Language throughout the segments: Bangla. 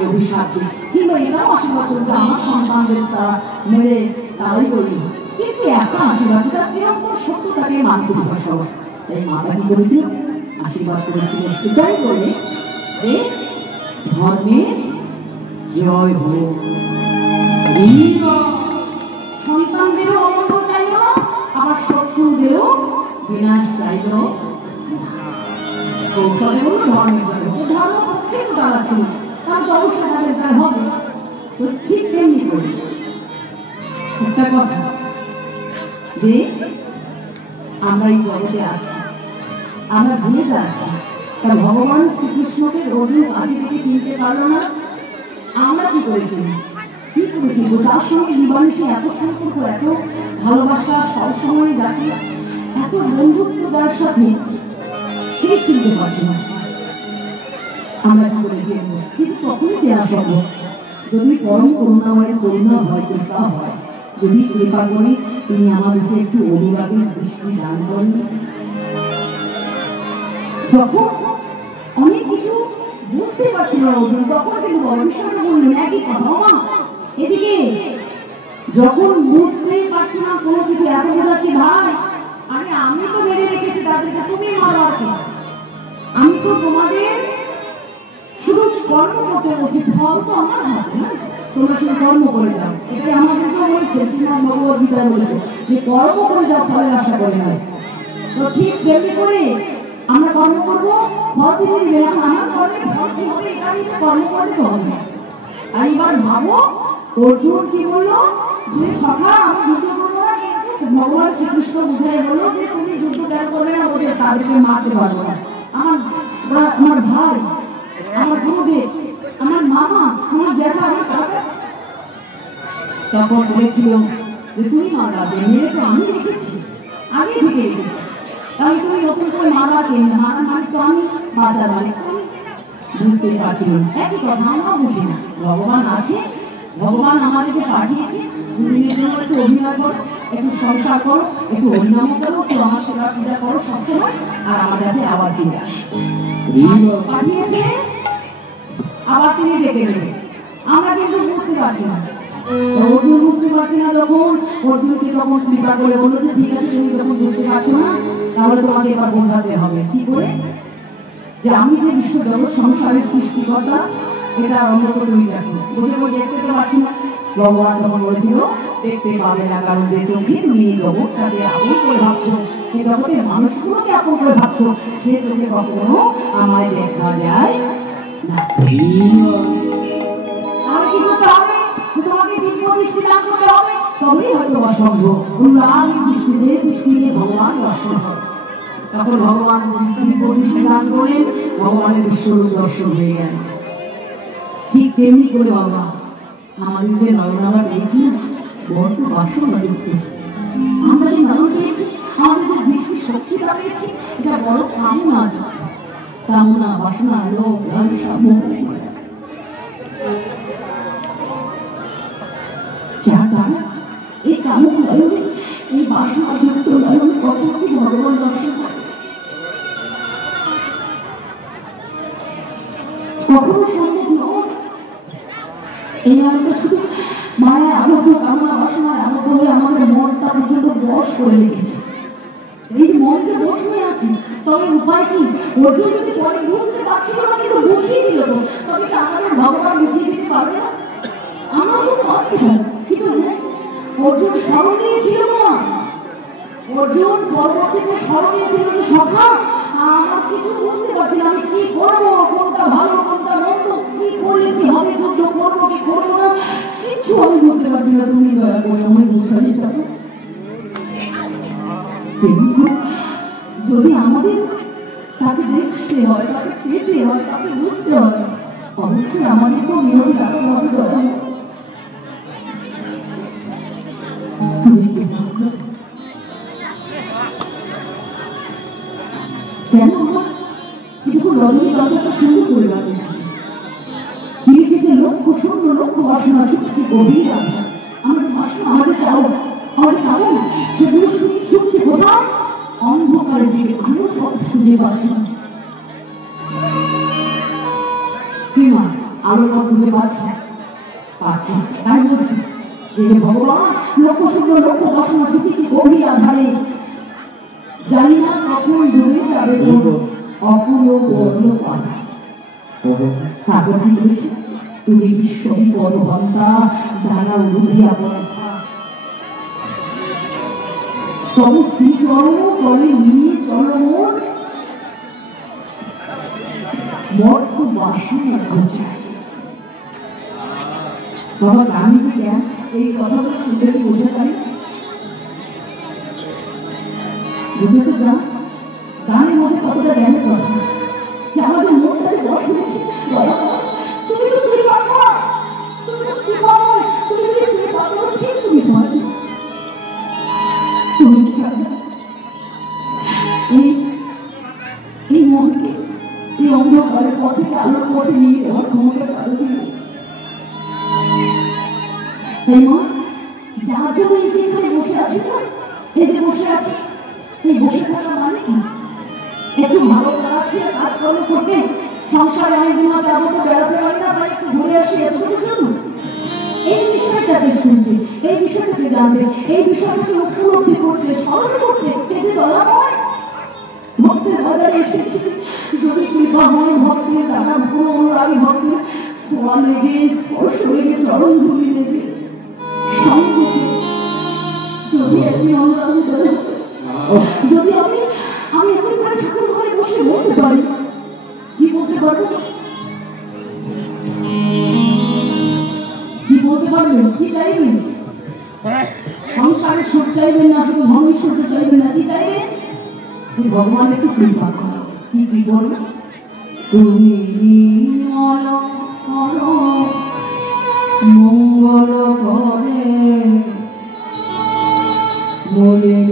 অভিশাপ দিই, কিন্তু এটাও আশীর্বাদ করছে আমার সন্তানদের তারা মেরে তারাই চলবে। কিন্তু একটা আশীর্বাদ যেরকম সত্যটাকে মানতে হয় সবাই। তাই মাতা কি করেছিল? আশীর্বাদ করেছিল এটাই বলে যে ধর্মের জয় হোক, সন্তানদেরও অমঙ্গল চাইল না, আবার শত্রুদেরও বিনাশ চাইল কৌশলে হলো ধর্মের জয় হোক। ধর্ম পক্ষে তো তারা ছিল, তার তো অবশ্যই তাদের জয় হবে। তো ঠিক তেমনি করে একটা কথা যে আমরা এই জগতে আছি, আমরা ভুলে যাচ্ছি তা ভগবান শ্রীকৃষ্ণকে অর্জুন কাছে থেকে চিনতে পারলো না। আমরা কি করেছি? কি করেছি? যার সঙ্গে জীবনে সে এত সম্পর্ক, এত ভালোবাসা, সবসময় যাকে এত বন্ধুত্ব, যার সাথে সে চিনতে পারছি না। আমরা কি করেছি? কিন্তু তখনই চেনা সম্ভব যদি পরম করুণাময়ের করুণা হয়, কৃপা হয়, যদি কৃপা করে তিনি আমাদেরকে একটু অনুরাগের দৃষ্টি দান করেন। যখন অনেক কিছু বুঝতে পারছিল অর্জুন, তখন কিন্তু বিষয়টা বললেন একই কথা, মা এদিকে যখন বুঝতেই পারছি না কোনো কিছু, এত বোঝাচ্ছি ভাই আরে আমি তো বেড়ে রেখেছি তাদেরকে, তুমি মারো আর কি? আমি তো তোমাদের শুধু কর্ম করতে বলছি, ফল তো আমার হাতে না, তোমরা শুধু কর্ম করে যাও। এটাই আমাদেরকে বলেছে শ্রীমদ্ ভগবদ্ গীতায় বলেছে যে কর্ম করে যাও, ফলের আশা করে নয়। তো ঠিক তেমনি করে আমরা কর্ম করবো, ফল তিনি দিবেন। এখন আমার কর্মের ফল কি হবে এটা নিয়ে কর্ম করতে হবে। আর এবার ভাবো অর্জুন কি বললো যে সখা আমি যুদ্ধ করবো না, কিন্তু ভগবান শ্রীকৃষ্ণ বুঝাই বললো যে তুমি যুদ্ধ কেন করবে না, বলছে তাদেরকে মারতে পারবো না। আমার ভাই, আমার গুরুদেব, আমার মামা, আমার জ্যাঠা, তখন বলেছিল যে তুমি মারবা, মেরে তো আমি রেখেছি, আগে থেকে রেখেছি, তাহলে তুমি নতুন করে মারবা কে? মারা মালিক তো আমি, বাঁচার মালিক তো আমি। বুঝতেই পারছি না, একই কথা আমরা বুঝি না। ভগবান আছে, ভগবান আমাদেরকে পাঠিয়েছে, দুদিনের জন্য একটু অভিনয় করো, একটু সংসার করো, একটু হরিনাম করো, একটু আমার সেবা পূজা করো সবসময়, আর আমার কাছে আবার ফিরে আসো। পাঠিয়েছে আবার তিনি ডেকে নেবে, আমরা কিন্তু বুঝতে পারছি না। অর্জুন বুঝতে পারছি না, যখন অর্জুনকে তখন কৃপা করে বললো যে ঠিক আছে তুমি যখন বুঝতে পারছো না তাহলে তোমাকে এবার বোঝাতে হবে। কি করে? যে আমি যে বিশ্ব জগৎ সংসারের সৃষ্টিকর্তা, এটা অন্তত তুমি দেখো। বুঝে বলে দেখতে তো পারছি না। ভগবান তখন বলেছিল দেখতে পাবে না, কারণ যে চোখে তুমি এই জগৎটাকে আপন করে ভাবছো, এই জগতের মানুষগুলোকে আপন করে ভাবছো, সে চোখে কখনো আমায় দেখা যায় না। আমি কি করতে হবে? তোমাকে দিব্য দৃষ্টি দান করতে হবে, তবেই হয়তো অসম্ভব অনুরাগের দৃষ্টি, যে দৃষ্টি নিয়ে ভগবান দর্শন করে। তখন ভগবান দিব্য দৃষ্টি দান করলেন, ভগবানের বিশ্বরূপ দর্শন হয়ে গেল। ঠিক তেমনি করে বাবা আমাদের যে নয়ন আমরা পেয়েছি না, বড্ড বাসনা যুক্ত। আমরা যে নয়ন পেয়েছি, আমাদের যে দৃষ্টি শক্তিটা পেয়েছি, এটা বড় কামনা যুক্ত। কামনা, বাসনা, লোভ, লালসা, মোহ, এই কামনা নয়নে, এই বাসনা যুক্ত নয়নে কখন কি ভগবান দর্শন করে? কখনো সম্ভব নয়। এই নয়নটা শুধু মায়া আবদ্ধ, কামনা বাসনায় আবদ্ধ হয়ে আমাদের মনটা পর্যন্ত বশ করে রেখেছে। এই যে মন যে বশ হয়ে আছে, তবে উপায় কি? অর্জুন যদি পরে বুঝতে পারছিল না, কিন্তু বুঝিয়ে দিল তো, তবে কি আমাদের ভগবান বুঝিয়ে দিতে পারবে না? আমরা তো পারবো, কিন্তু অর্জুন স্মরণীয় ছিল না। অর্জুন পরবর্তীতে স্মরণীয় ছিল যে সখা আমার কিছু বুঝতে পারছি না, আমি কি করবো, কোনটা ভালো কোনটা মন্দ, কি করলে কি হবে, যুদ্ধ করবো কি করবো না, কিছু আমি বুঝতে পারছি না, তুমি দয়া করে আমায় বুঝাই যাবো। যদি আমাদের তাকে দেখতে হয়, তাকে পেতে হয়, তাকে বুঝতে হয়, অবশ্যই আমাদেরকেও বিরোধী রাখতে হবে। দয়া কেন আমার দেখুন রজনীগন্ধাটা সুন্দর করে লিখেছে, লিখেছে লক্ষ্য শূন্য, লক্ষ্য বাসনা চুক্তি গভীর আধার। আমাদের বাসনা, আমাদের চাওয়া, আমাদের কামনা, সেগুলো চুক্তি কোথায়? অন্ধকারের দিকে আলো পথ খুঁজে পাচ্ছি না। আলোর পথ খুঁজে পাচ্ছি তাই বলছি যে ভগবান লক্ষ শুক্র লক্ষ বসন ছুটেছি গভীর আধারে, জানি না কখন ডুবে যাবে অপূর্ব বর্ণ কথা। তারপর কি বলেছে, তুমি বিশ্ববিপদ ঘন্টা ডানা উঠিয়া পড়া তবে শ্রী চরণ তলে নিয়ে চলমন মর্ত বাসনা গোছায়। বাবা গান্ধীজি জ্ঞান এই কথাগুলো শুনতে কি বোঝা যায়? বুঝতে যা গানের মধ্যে কতটা জ্ঞানের কথা যে আমাদের মনটা যে বড় শুনেছে। তুমি তো তুমি পারবা, তুমি তো তুমি পারো, তুমি যদি তুমি পারো ঠিক তুমি পারবে। তুমি এই মনকে এই অন্ধকারের পথ থেকে আলোর পথে নিয়ে যাওয়ার ক্ষমতা কারো নেই। তাই মা যার জন্য এই যে এখানে বসে আছে না, এই যে বসে আছে, এই বসে থাকা মানে কি একটু ভালো লাগছে কাজকর্ম করতে, সংসারে অনেকদিন যাবো তো বেড়াতে পারি না, তাই একটু ঘুরে আসি এতটুকুর জন্য। এই বিষয়টাকে শুনতে, এই বিষয়টাকে জানতে, এই বিষয়টাকে উপলব্ধি করতে, স্মরণ করতে এই যে বলা হয় ভক্তের বাজারে এসেছি, যদি কৃপা হয় ভক্তের টাকা পুরো অনুরাগী ভক্তের ছোঁয়া লেগে স্পর্শ লেগে চরণ ধুলি লেগে যদি একদিন অনুরাগী যদি আমি এমন করে ঠাকুর ঘরে বসে বলতে পারি, কি বলতে পারবো, কি বলতে পারবেন, কি চাইবেন? সংসারের সুখ চাইবেন না, শুধু ধর্মেশ্বর চাইবেন না, কি চাইবেন? ভগবান একটু কৃপা করো। কি কৃপা? তুমি মঙ্গল করে মলিন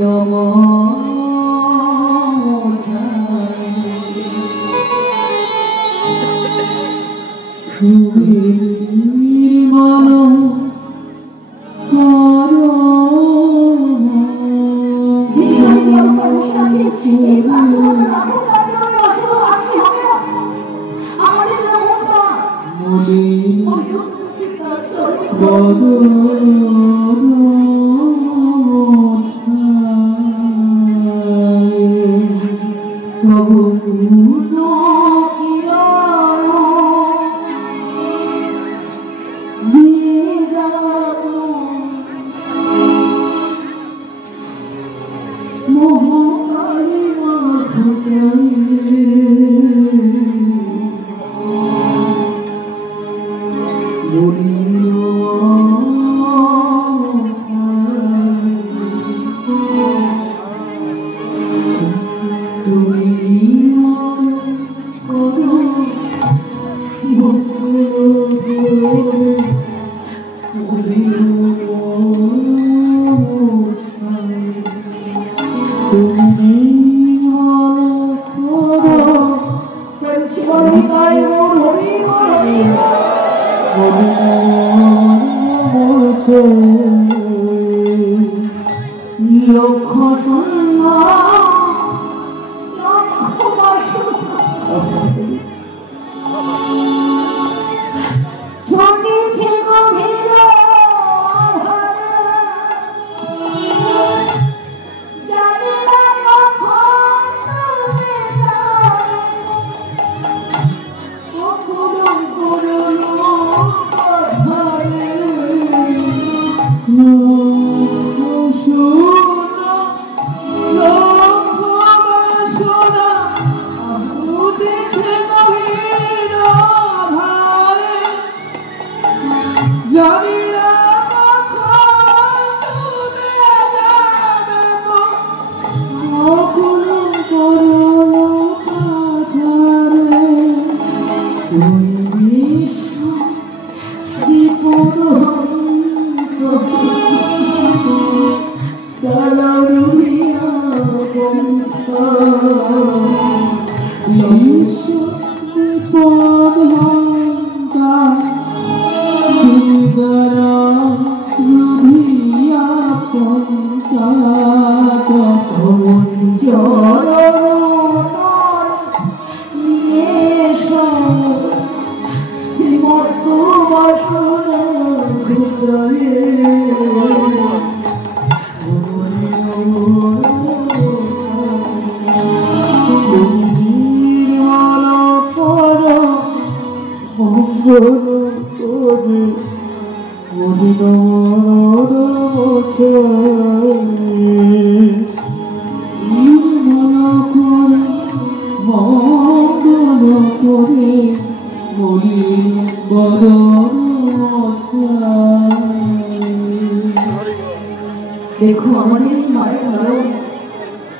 দেখো আমাদের এই মায়ের নয়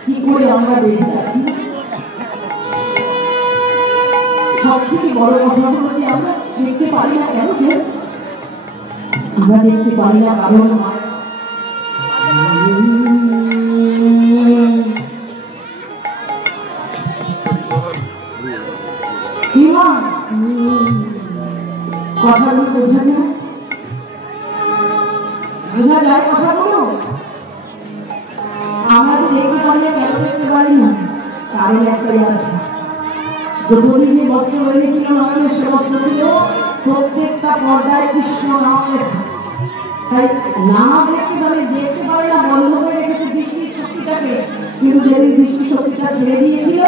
কি করে আমরা বেঁধে রাখি। সব থেকে বড় কথা হলো যে আমরা দেখতে পারি না কেন কেউ, আমরা দেখতে পারি না কারণ মায়া। কথাগুলো বোঝা যায়, বোঝা যায় কথাগুলো। আমরা যে দেখতে পারি না কেন দেখতে পারি না, কারণ একটাই আছে, দ্রৌপদী যে বস্ত্র বেঁধেছিল নয়নে সে বস্ত্র ছিল প্রত্যেকটা পর্দায় কৃষ্ণ নাম লেখা। তাই না দেখতে পারে, দেখতে পারে না, বন্ধ করে রেখেছে দৃষ্টির শক্তিটাকে। কিন্তু যেদিন দৃষ্টি শক্তিটা ছেড়ে দিয়েছিল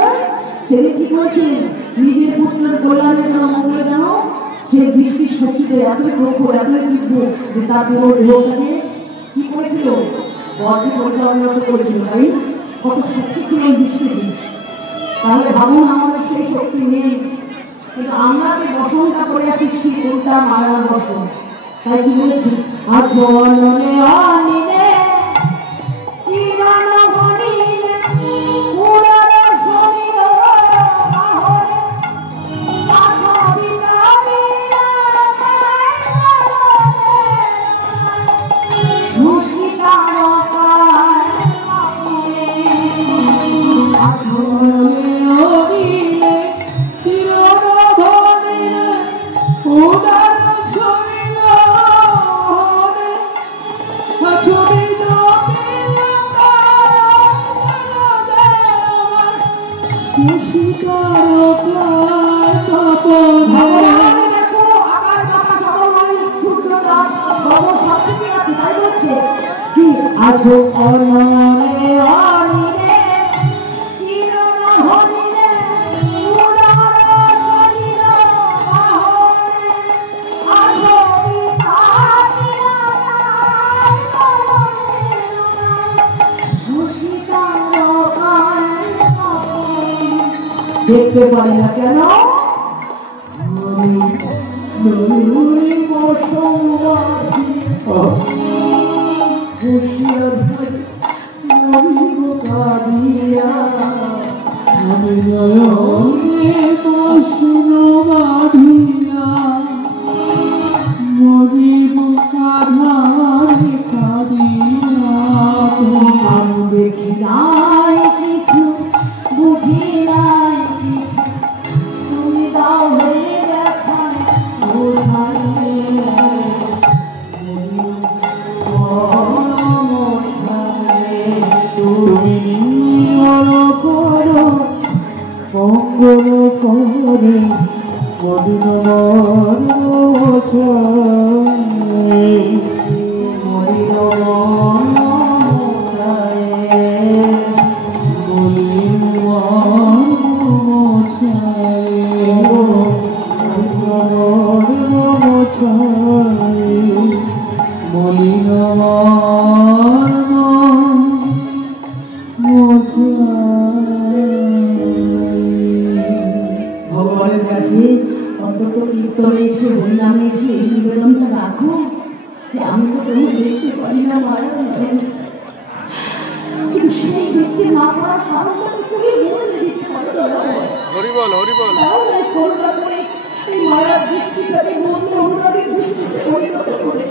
সেদিন কি করেছিল, নিজের পুত্রের কল্যাণের জন্য মঙ্গলের জন্য সেই দৃষ্টির শক্তিতে এতই প্রখর এতই তীব্র যে তার পুরো দেহটাকে কি করেছিল, বজ্রে পরিচালনা করেছিল। তাই কত শক্তি ছিল ওই দৃষ্টিতে। তাহলে ভাবুন আমাদের সেই শক্তি নেই, কিন্তু আমরা যে বসনটা করে আছি সেই কোনটা মায়ার বসন। তাই কি বলেছি, আচরণে অনিলে জীবন বনিলে পুরন শরীর বাহরে আছবিতা আছো অনরে অনিলে চিরন হরিলে পুরন শরীর বাহরে আছো দেখতে পারি না কেন, দেখি নাই কিছু বুঝি নাই কিছু, তুমি দাও হয়ে দেখায় মঙ্গল করে ভগবানের কাছে অন্তত কীর্তনে এসে হরিনামে এসে এই নিবেদনটা রাখো যে আমি তো তুমি দেখতে পারি না মায়া, কিন্তু সেই দেখতে না পারার কারণটা তো তুমি বলে দিতে পারো। হরিবল হরিবল করুণা করে এই মায়ার দৃষ্টিটাকে বলতে অনুরাগের দৃষ্টিতে পরিণত করে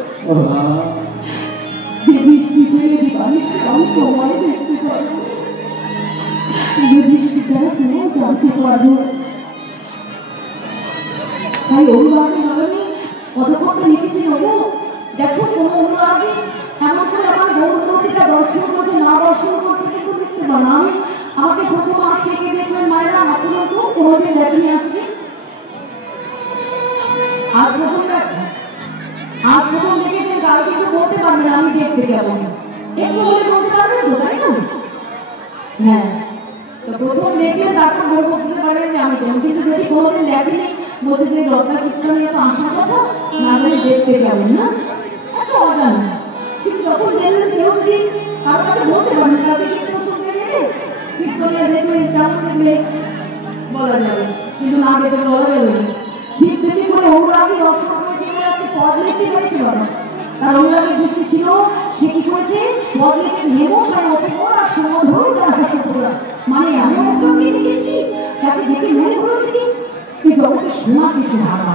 যে দৃষ্টি ছেড়ে দিবানি সে আমি তোমায় দেখতে পারবো, যে দৃষ্টি ছাড়া তুমিও জানতে পারবো। তাই অনুরাগী নয়নি কতক্ষণটা লিখেছি হবো, দেখো কোনো অনুরাগী এমন করে আমার গৌরবতীটা দর্শন করছে, না দর্শন করতে কিন্তু দেখতে পারো। আমি আমাকে প্রথম আজ থেকে দেখলেন মায়েরা হাতে মতো কোনোদিন দেখেনি আজকে, আজ প্রথম দেখে যে আমি দেখতে কেমন, একটু বলে বলতে পারবে তো, তাই না? হ্যাঁ, তো প্রথম দেখলে তারপর বলবো বুঝতে পারবেন যে আমি কেমন। কিন্তু যদি কোনোদিন দেখেনি বলছে যে রত্না কীর্তন নিয়ে তো আসার কথা, না জানি দেখতে কেমন, না এত অজানা। কিন্তু যখন জেনে কেউ যদি কারোর কাছে বলতে পারেন তাকে কীর্তন শুনতে গেলে কীর্তনিয়া দেখলে কেমন দেখলে বলা যাবে, কিন্তু না দেখলে বলা যাবে না। ঠিক তেমনি করে অনুরাগী দর্শন করেছে বলে আজকে পদ লিখতে পেরেছে বাবা। তার অনুরাগী দৃষ্টি ছিল, সে কি করেছে পদ লিখেছে হেমশায় অপর আর সুমধুর যারা শত্রুরা। মানে আমি একজনকে দেখেছি তাকে দেখে মনে করেছি কি জগতে সোনা কিছু ভাবা,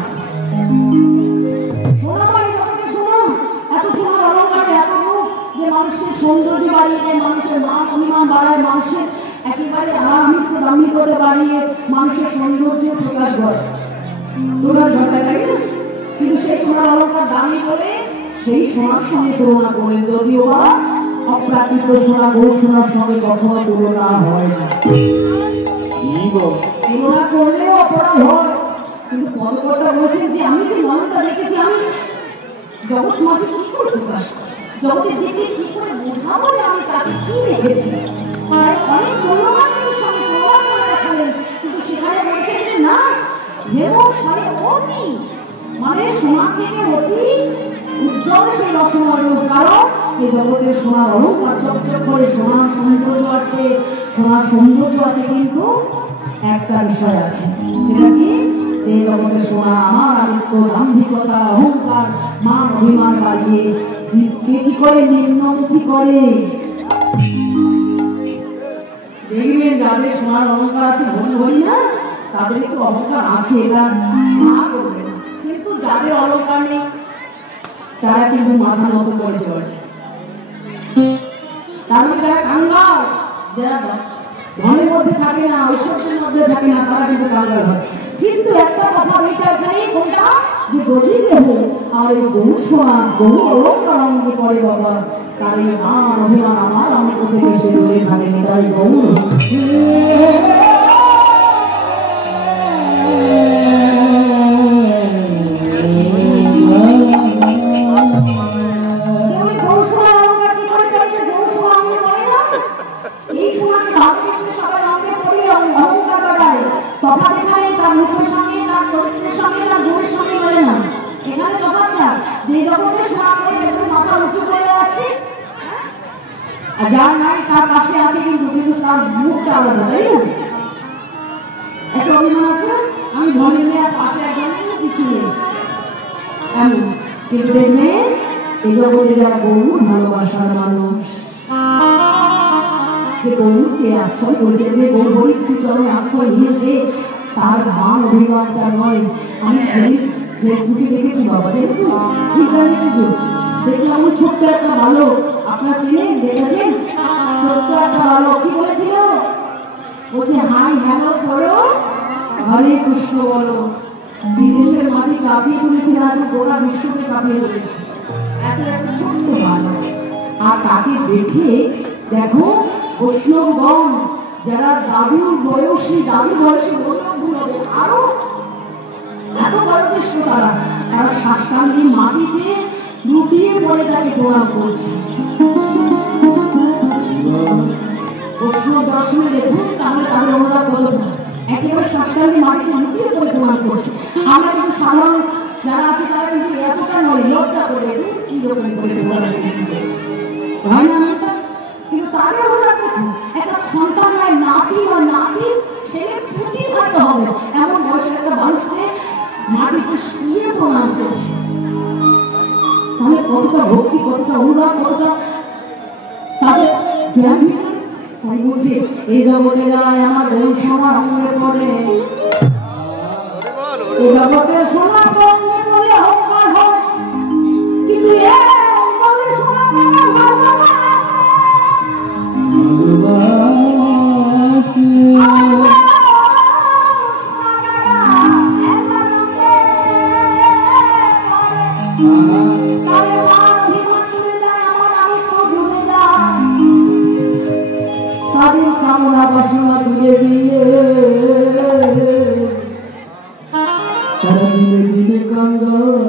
সোনা মানে জগতে সোনা, এত সোনার অলঙ্কার, এত রূপ যে মানুষের সৌন্দর্য বাড়িয়ে দেয়, মানুষের মান অভিমান বাড়ায়, মানুষের একেবারে আমিত্ব দাম্ভিকতা বাড়িয়ে মানুষের সৌন্দর্যের প্রকাশ ঘটায়, তাই না? কিন্তু সেই সোনার অলঙ্কার দামি বলে সেই সোনার সঙ্গে তুলনা করে, যদিও বা অপ্রাকৃত সোনা বহু সোনার সঙ্গে কখনো তুলনা হয় না, তুলনা করলেও অপরাধ হয়। কিন্তু পদকর্তা বলছেন যে আমি যে নয়নটা দেখেছি, আমি জগৎ মাঝে কি করে প্রকাশ করি, জগতের দিকে কি করে বোঝাবো যে আমি তাকে কি দেখেছি। অনেক মূল্যবান কিছু সঙ্গে প্রমাণ করে দেখালেন, কিন্তু সেখানে বলছেন যে না, হেমশায় অতি মানে সোনা থেকে অতি উজ্জ্বল সেই রসময় রূপ। কারণ এই জগতের সোনার অলঙ্কার চকচক করে, সোনার সৌন্দর্য আছে, সোনার সৌন্দর্য আছে, কিন্তু একটা বিষয় আছে, যেটা কি যে জগতের সোনা আমার আমিত্ব দাম্ভিকতা অহংকার মান অভিমান বাড়িয়ে জীবকে কি করে নিম্নমুখী করে। দেখবেন যাদের সোনার অলঙ্কার আছে মনে বলি না, তাদের একটু অহংকার আছে, এটা না করবে না। কিন্তু যাদের অলঙ্কার নেই তারা কিন্তু মাথা নত করে চলে, কারণ যারা কাঙ্গাল, যারা ধনের মধ্যে থাকে না, ঐশ্বর্যের মধ্যে থাকে না, তারা কিন্তু কাঙ্গাল হয়। কিন্তু একটা কথা এইটা এখানেই কোনটা, যে যদি কেহ আর এই বহু সোনা বহু অলঙ্কার অঙ্গে করে বাবা, তার এই মান অভিমান আমার অঙ্গ থেকে সে দূরে থাকে, তাই বহু যার নাই তার পাশে আছে, কিন্তু কিন্তু তার মুখটা আলাদা, তাই না? একটা অভিমান আছে, আমি ধনী মেয়ের পাশে একজন কিছু নেই এমন। কিন্তু দেখবেন এই জগতে যারা গৌর ভালোবাসার মানুষ, যে গৌরকে আশ্রয় করেছে, যে গৌর হরির চরণে আশ্রয় দিয়েছে, তার মান অভিমানটা নয়। আমি সেই ফেসবুকে দেখেছি বাবা, যেহেতু ইন্টারনেটে যুগ, দেখলাম ওই ছোট্ট একটা বালক, আপনার চিনেন দেখেছেন, ছোট্ট একটা বালক কি বলেছিল, বলছে হাই হ্যালো সরো হরে কৃষ্ণ বলো। বিদেশের মাটি কাঁপিয়ে তুলেছে, আজ গোটা বিশ্বকে কাঁপিয়ে তুলেছে, এত একটা ছোট্ট বালক। আর তাকে দেখে দেখো বৈষ্ণবগণ যারা দাবির বয়সী বৈষ্ণবগুলো আরো এত বয়োজ্যেষ্ঠ, তারা শ্বাসকান্তি মাটিতে লুটিয়ে পড়ে তাকে প্রণাম করছে। বৈষ্ণব দর্শনে দেখুন তাহলে তাদের অনুরাগ কতটা, একেবারে শ্বাসকান্তি মাটিতে লুটিয়ে পড়ে প্রণাম করছে। আমরা কিন্তু সাধারণ যারা আছে তারা কিন্তু এতটা নয়, লজ্জা করে কি রকম করে হয় না এমনটা। কিন্তু তাদের অনুরাগ দেখুন, একটা সন্তান হয়, নাতি হয়, নাতি ছেলে পুঁতি হয়তো হবে, এমন বয়সের একটা মানুষকে মাটিতে শুয়ে প্রণাম করছে। তাহলে কতটা ভক্তি, কতটা অনুরাগ, কতটা তাদের জ্ঞান ভিতরে। তাই বলছে এই জগতে যারা আমার গৌর সোনার অঙ্গে পড়ে, এই জগতে সোনার অঙ্গে পড়লে অহংকার হয়, কিন্তু কামনা বাসনা তুলে দিয়ে তারা দিনে দিনে কাঙ্গাল।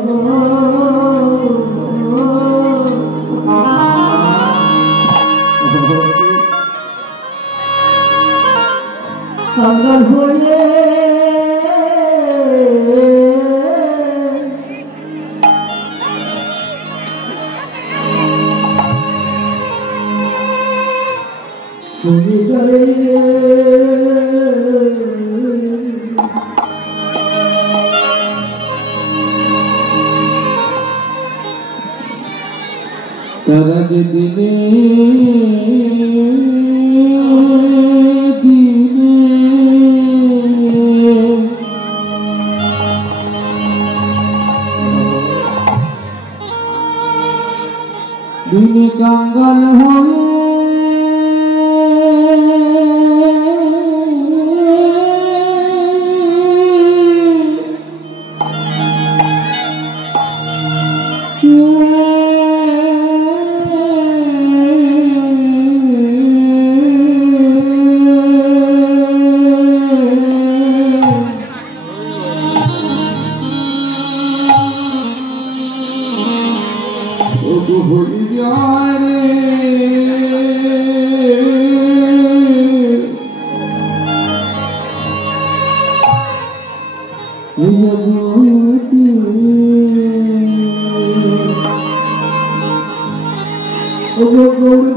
তুমি চলে তারা যে দিনে দিনে কাঙ্গাল হয়ে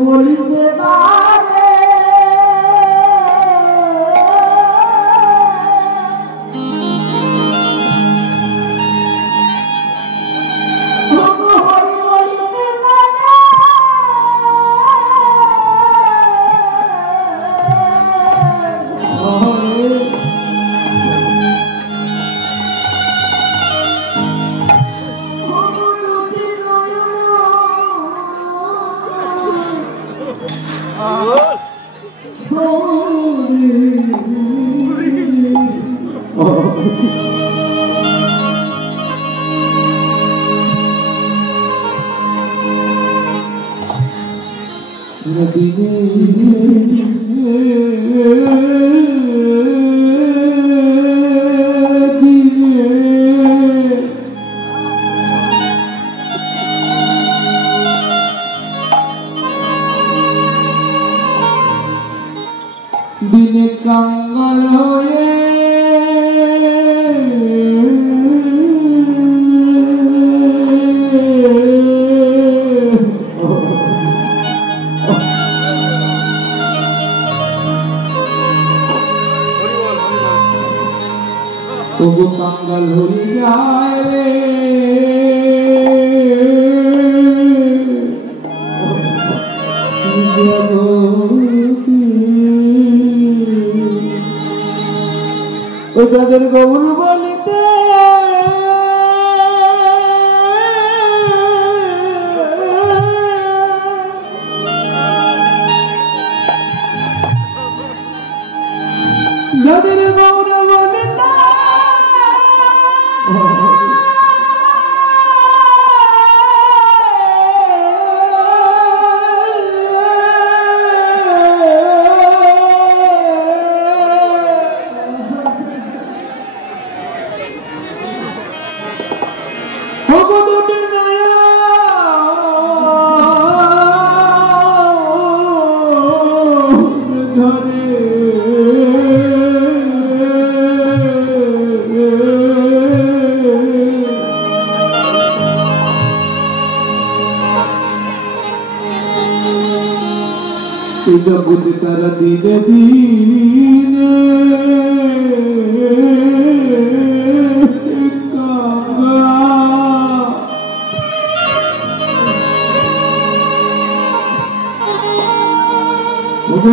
বলিতে পারে দিনে কাঙ্গাল হয়ে তবু কাঙ্গাল হয়ে যায় রে ও তাদের গৌর বলিতে যাদের গৌর বলিতে জগৎ তারা দিনে দিনে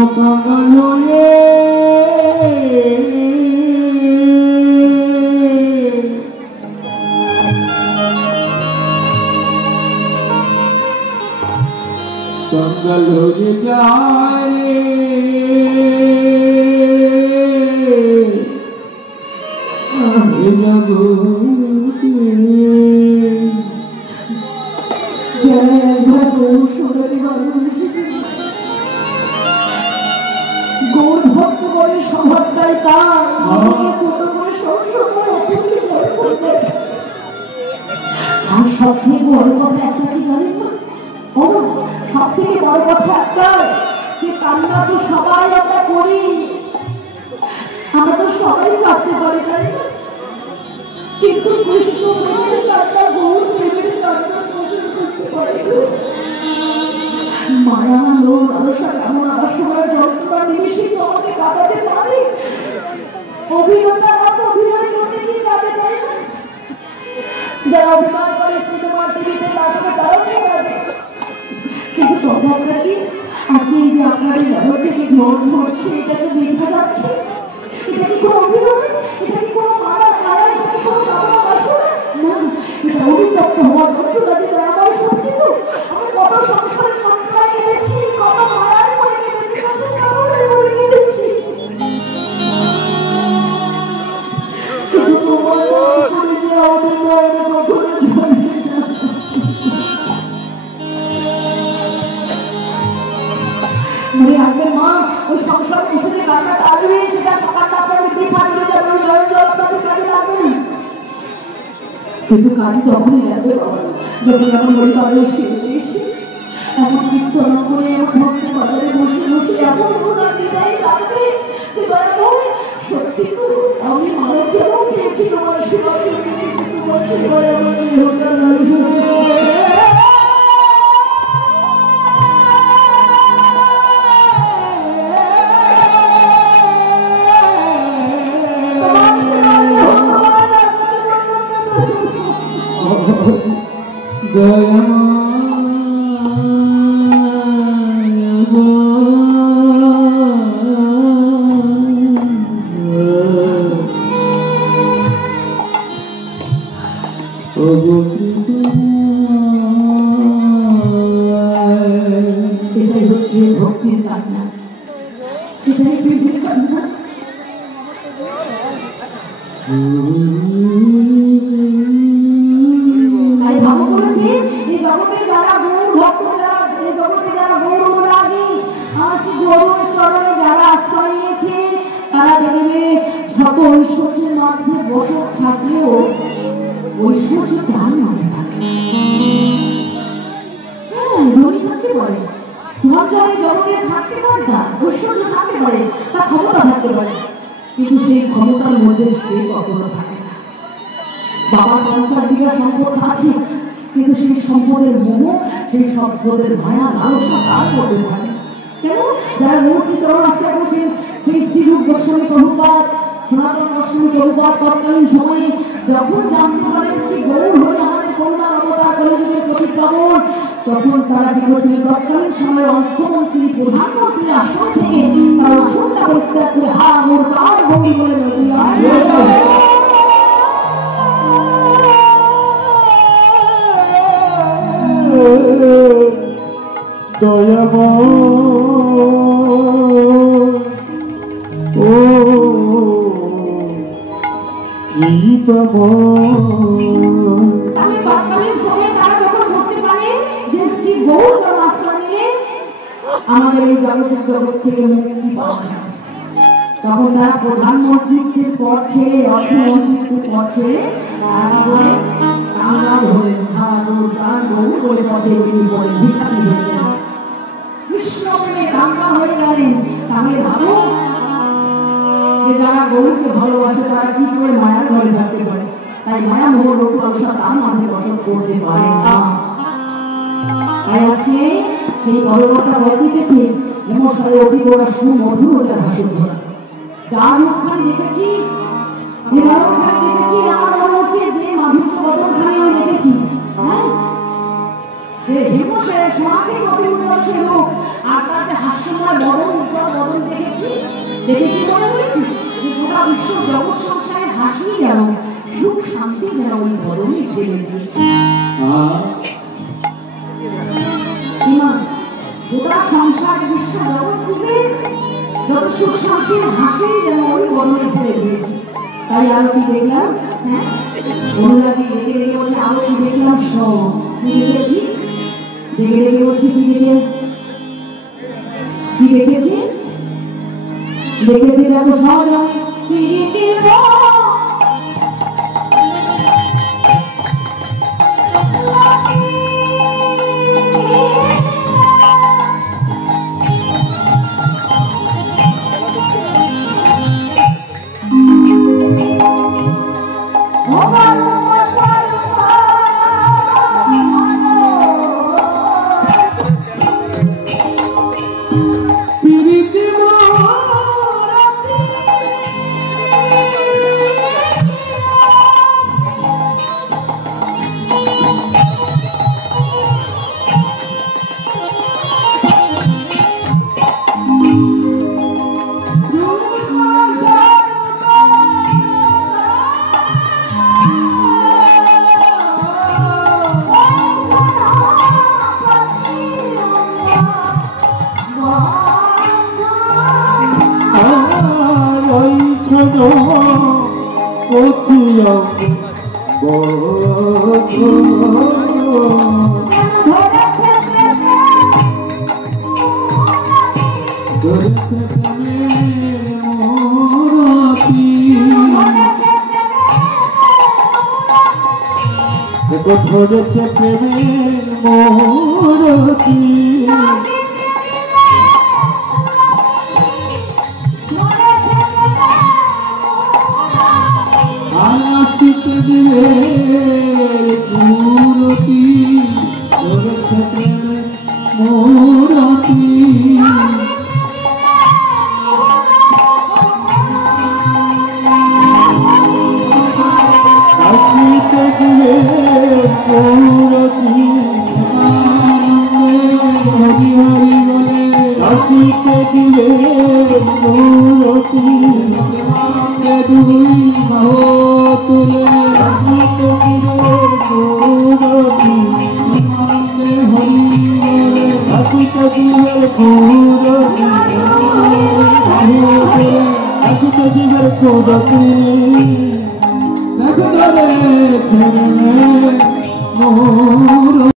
কাঙ্গাল হয়ে কাঙ্গাল হয়ে যায় গৌর ভক্ত বলে স্বভাবটাই তার আর সব থেকে বড় কথা একটা কি জানেন না? সব থেকে বড় কথা একটাই যে কান্না তো সবাই আমরা করি, আমরা তো সবাই কাঁদতে পারি তাই না? কিন্তু কৃষ্ণ প্রেমের কান্না গৌর প্রেমের কান্না পছন্দ করতে পারে মায়া লোভ আলসা কামনা বাসনা সময় যন্ত্রণা নিমিশে তো আমাকে কাঁদাতে পারে? অভিনেতারা তো অভিনয় করতে কি কাঁদে পারে না? যারা অভিনয় করে সিনেমা টিভিতে নাটকে তারাও কি কাঁদে? কিন্তু তখনটা কি আজকে এই যে আপনার এই নজর থেকে ঝড় ঝরছে, এটা তো দেখা যাচ্ছে, এটা কি কোনো অভিনয়? এটা কি কোনো মারা মারা? এটা কি কোনো কামনা বাসনা? না, এটা অভিযুক্ত হওয়ার যন্ত্রণা যেটা আমার সত্যি। তো আমি কত সংসারে যন্ত্রণা কেটেছি, কত মায়ায় পড়ে কেটেছি, কত কামড়ে পড়ে কেটেছি, কিন্তু তোমার আমি যে অভিনয়ের কখনো জানি না। মনে রাখবে মা, ওই সংসারে এসে যে কান্না কাঁদবে, সেটা কান্না আপনাকে বৃথা চলে যাবে, ওই নয় আপনাকে কাজে লাগবে না। কিন্তু কাজ তখনই লাগবে বাবা, যখন এখন পরিবারের শেষে এমন কীর্তন করে ভক্তি বাজারে বসে বসে এমন ওনার বিদায় লাগবে যে দয়াময় সত্যি তো আমি মানব যেমন পেয়েছি তোমার সেবা করতে, তোমার সেবায় আমার দেহটা লাগবে। এটাই হচ্ছে ভক্তির কান্না, এটাই প্রেমের কান্না। তাই ভালো বলেছি, এই জগতে যারা গৌর ভক্ত, যারা এই জগতে যারা গৌর অনুরাগী, আমার শ্রী গৌরের চরণে যারা আশ্রয় নিয়েছে, তারা দেখবে শত ঐশ্বর্যের মধ্যে বসত থাকলেও ঐশ্বর্য তার মাঝে থাকে। হ্যাঁ, ধনী থাকতে পারে, ধন জমি জগতে থাকতে পারে, না ঐশ্বর্য থাকতে পারে, তার ক্ষমতা থাকতে পারে, কিন্তু সেই ক্ষমতার মধ্যে সে কখনো থাকে না। বাবার 50 বিঘা সম্পদ আছে, কিন্তু সেই সম্পদের মোহ, সেই সম্পদের মায়া লালসা তার মধ্যে থাকে। কেন? যারা মূর্তি চরণ আশ্রয় করছেন, সেই শ্রীরূপ গোস্বামী প্রভুপাদ, সনাতন গোস্বামী প্রভুপাদ তৎকালীন সময়ে যখন জানতে পারেন শ্রী গৌর হয়ে আমাদের করুণার অবতার কলিযুগের প্রতিপাবন, তখন তারা কি করছেন, তৎকালীন সময়ে অর্থমন্ত্রী প্রধানমন্ত্রীর আসন থেকে তার আসনটা পরিত্যাগ করে হা মোর প্রাণ গৌরী বলে দয়াময় ও তাহলে তৎকালীন সময়ে তারা যখন বুঝতে পারে যে শ্রী গৌর চরণ আশ্রয় নিয়ে আমাদের এই জগতের জগৎ থেকে মুক্তি পাওয়া যায়, তখন তারা প্রধানমন্ত্রীত্বের পদ ছেড়ে, অর্থমন্ত্রীত্বের পদ ছেড়ে কাঙাল হলেন, গৌর বলে পথে বেরিয়ে পড়ে ভিখারি হয়ে গেলেন, কৃষ্ণ প্রেমে কাঙাল হয়ে গেলেন। তাহলে ভাবো যে যারা গৌরকে ভালোবাসে তারা কি করে মায়ার ঘরে থাকতে পারে? তাই মায়া মোহ লোক লালসা তার মাঝে বসত করতে পারে না। তাই আজকে সেই গল্পটা বলে দিতেছে হেমসালে অতি গোড়া সুমধুর যার হাসির ধরা, যার মুখখানি দেখেছি, যে মুখখানি দেখেছি, আমার মনে হচ্ছে যে মাধুর্য বদনখানি আমি দেখেছি। হ্যাঁ, যে হেমসালে সোনাকে অতি উজ্জ্বল সে মুখ, আর তার যে হাস্যময় বদন, উজ্জ্বল বদন দেখেছি, দেখে কি মনে হয়েছে যে গোটা বিশ্ব জগৎ সংসারে হাসি যেন, সুখ শান্তি যেন ওই বদনে ঢেলে দিয়েছে। গোটা সংসার বিশ্ব জগৎ জুড়ে যত সুখ শান্তির হাসি যেন ওই বদনে ঢেলে দিয়েছে। তাই আরো কি দেখলাম? হ্যাঁ, অনুরাগী দেখে দেখে বলছে আরো কি দেখলাম, সব কি দেখেছি, দেখে দেখে বলছে কি দেখে, কি দেখেছি, দেখেছি দেখো সহজে তুইও ধরেছে প্রেমের মোরতি আশিতে দিয়ে মূরতি ধরেছে প্রেমের মোরতি আশিতে দিয়ে মূরতি হরি হরি বলে আশিতে দিয়ে মূরতি দুই বাহু তুলে আশিতে দিয়ে মূরতি হরি বলে আশিতে দিয়ে মূরতি আশিতে দিয়ে মূরতি দেখো রে মোর